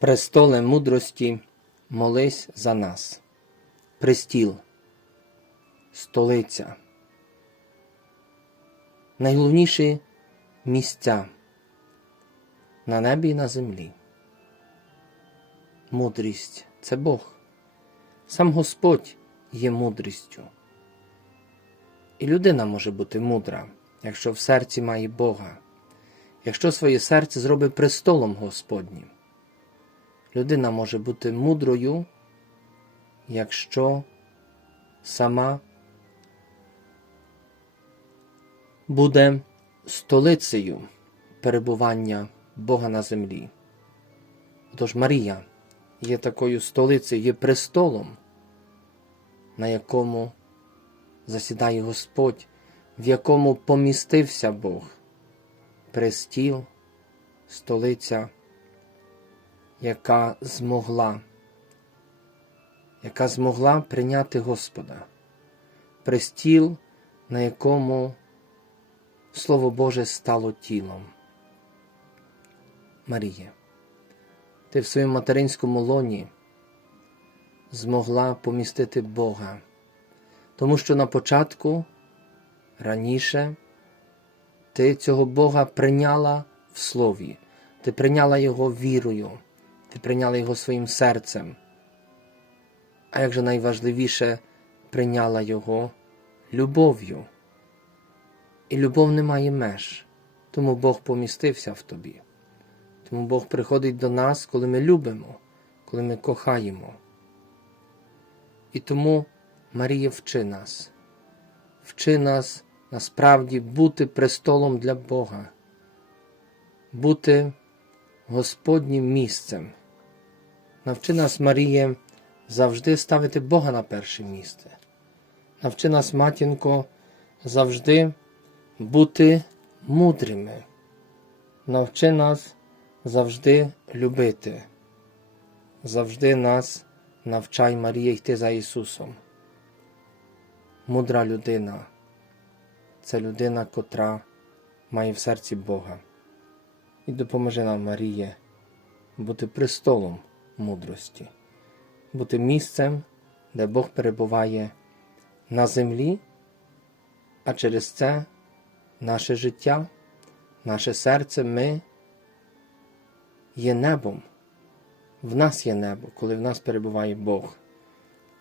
Престоле мудрості, молись за нас. Престіл, столиця. Найголовніші місця на небі і на землі. Мудрість це Бог. Сам Господь є мудрістю. І людина може бути мудра, якщо в серці має Бога, якщо своє серце зробить престолом Господнім. Людина може бути мудрою, якщо сама буде столицею перебування Бога на землі. Тож Марія є такою столицею, є престолом, на якому засідає Господь, в якому помістився Бог, престіл, столиця яка змогла, яка змогла прийняти Господа, престіл, на якому Слово Боже стало тілом. Марія, ти в своєму материнському лоні змогла помістити Бога, тому що на початку раніше ти цього Бога прийняла в Слові, ти прийняла Його вірою. Ти прийняла його своїм серцем. А як же найважливіше, прийняла його любов'ю. І любов не має меж, тому Бог помістився в тобі. Тому Бог приходить до нас, коли ми любимо, коли ми кохаємо. І тому Марія вчи нас, вчи нас насправді бути престолом для Бога, бути Господнім місцем. Навчи нас, Маріє, завжди ставити Бога на перше місце. Навчи нас, матінко, завжди бути мудрими. Навчи нас завжди любити. Завжди нас навчай, Марія, йти за Ісусом. Мудра людина це людина, котра має в серці Бога. І допоможи нам, Маріє, бути престолом мудрості, бути місцем, де Бог перебуває на землі, а через це наше життя, наше серце, ми є небом. В нас є небо, коли в нас перебуває Бог.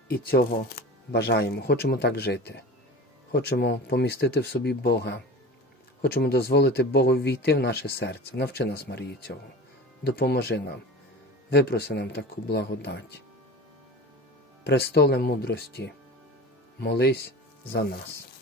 І цього бажаємо. Хочемо так жити. Хочемо помістити в собі Бога. Хочемо дозволити Богу війти в наше серце. Навчи нас, Марії, цього. Допоможи нам. Випроси нам таку благодать. Престоле мудрості, молись за нас.